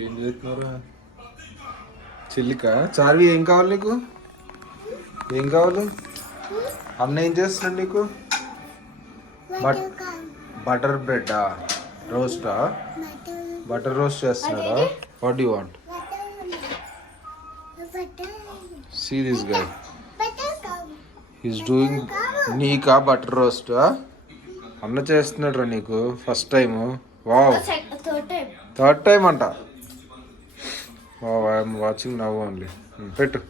ఏం చేస్తున్నారు చెల్లికా? చార్వి ఏం కావాలి నీకు? ఏం కావాలి? అన్న ఏం చేస్తున్నాడు నీకు? బటర్ బ్రెడ్డా? రోస్టా? బటర్ రోస్ట్ చేస్తున్నాడా? What do want? See this guy, he's doing. నీకా బటర్ రోస్టా? అన్న చేస్తున్నాడు రా నీకు first time. Wow, third time అంట. Wow, I'm watching now only. పెట్టు.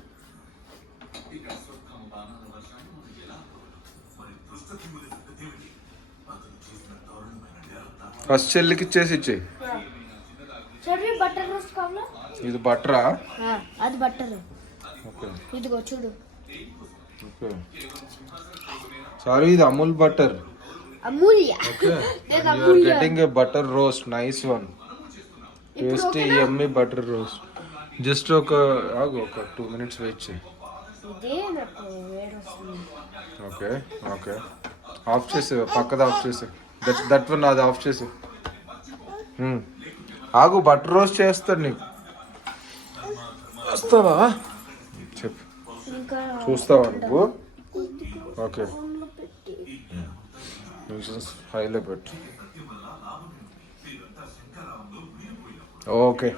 ఫస్ట్ చెల్లికి ఇచ్చేసి ఇచ్చేయి. ఇది బటరా? అది బటర్. ఓకే, ఇదిగో చూడు. ఓకే, సారీ, ఇది Amul butter. Amulya. Okay, you are getting a butter roast, nice one. Tasty yummy butter roast. Just ఒక 2 minutes వెయిట్ చేయి. ఓకే ఓకే, ఆఫ్ చేసే, పక్కది ఆఫ్ చేసే. దట్ వన్ అది ఆఫ్ చేసే. ఆగు, బటర్ రోస్ట్ చేస్తాడు నీకు. వస్తావా? చెప్పు, చూస్తావా నువ్వు? ఓకే, హైలో పెట్టు. ఓకే,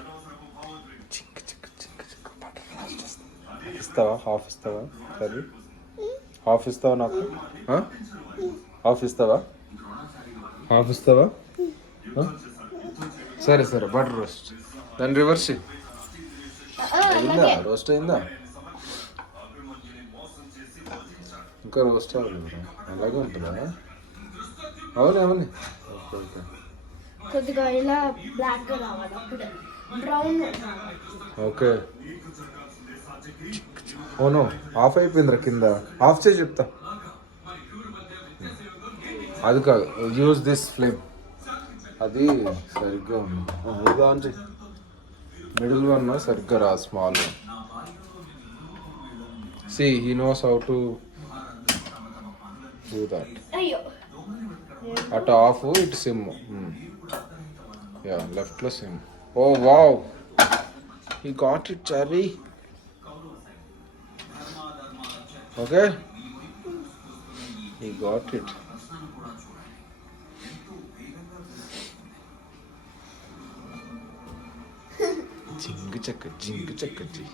ఇస్తావా? హాఫ్ ఇస్తావా? సరే, హాఫ్ ఇస్తావా నాకు? హాఫ్ ఇస్తావా? హాఫ్ ఇస్తావా? సరే సరే, బటర్ రోస్ట్. దాన్ని రివర్స్ అయిందా? రోస్ట్ అయిందా? ఇంకా రోస్ట్ అవ్వలేదు. అలాగే ఉంటుందా? అవును అవును. ఓకే ఓకే, కొద్దిగా ఇలా బ్లాక్ గా రావాలి, అప్పుడే బ్రౌన్. ఓకే. ఓనో, ఆఫ్ అయిపోయిందిరా కింద. ఆఫ్ చేసి చెప్తా. అది కాదు, యూజ్ దిస్ ఫ్లేమ్. అది సరిగ్గా ఉంది. ఇది ఆన్ చేయి. మిడిల్ వన్ సరిగ్గా రా, small one. See, he knows how to do that. అటు ఆఫ్, ఇటు సిమ్. యా, లెఫ్ట్లో సిమ్. Oh wow, he got it Charvi. Okay, he got it. జింగు చక్క జీ.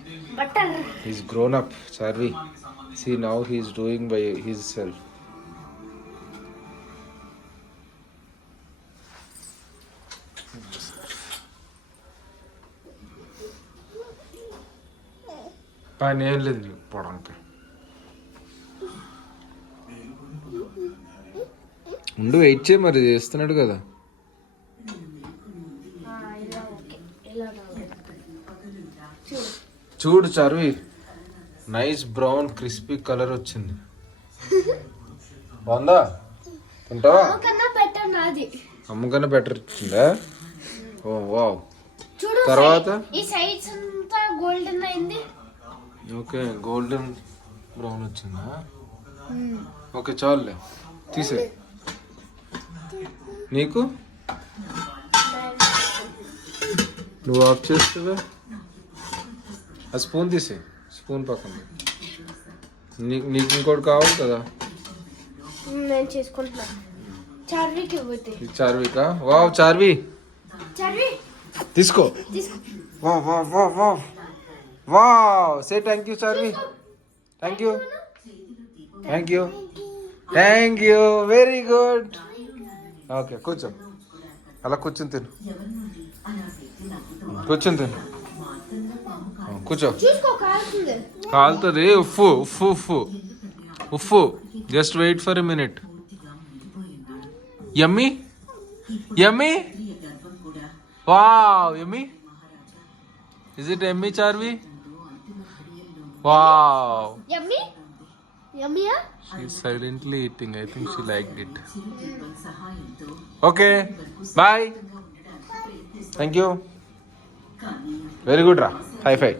He's grown up, Charvi. See, now he's doing by himself. పైన ఏం లేదు నీకు పోవడానికి. ఉండు, వెయిట్ చేయి, మరి చేస్తున్నాడు కదా. చూడు Charvi, nice brown crispy colour వచ్చింది. బాగుందా? తింటావా? అమ్మకన్నా బెటర్ వచ్చిందా? ఓ వావ్. తర్వాత ఈ సైడ్స్ అంతా గోల్డెన్ అయింది. ఓకే, గోల్డెన్ బ్రౌన్ వచ్చిందా? ఓకే, చాలులే, తీసే. నీకు నువ్వు ఆఫ్ చేస్తావా? ఆ స్పూన్ తీసే, స్పూన్ పక్కన. నీకు ఇంకోటి కావాలి కదా? నేను చేసుకుంటున్నా. చార్వికి ఇవ్వతే. చార్వికా? వావ్, చార్వి తీసుకో. Wow wow wow wow wow. Say thank you Charvi. Thank you, thank you, thank you, very good. Okay, కూర్చో. అలా కూర్చొని తిను, కూర్చొని తిను. కూర్చో. కాలుతుంది. ఉఫ్ఫు ఉఫ్ఫు ఉఫ్ఫు ఉఫ్ఫు. Just wait for a minute. Yummy yummy. Wow, yummy. Is it yummy Charvi? Wow. Yummy యమ్మీయా? She is silently eating. I think she liked it. Okay, bye. Thank you. Very good, Ra. High five.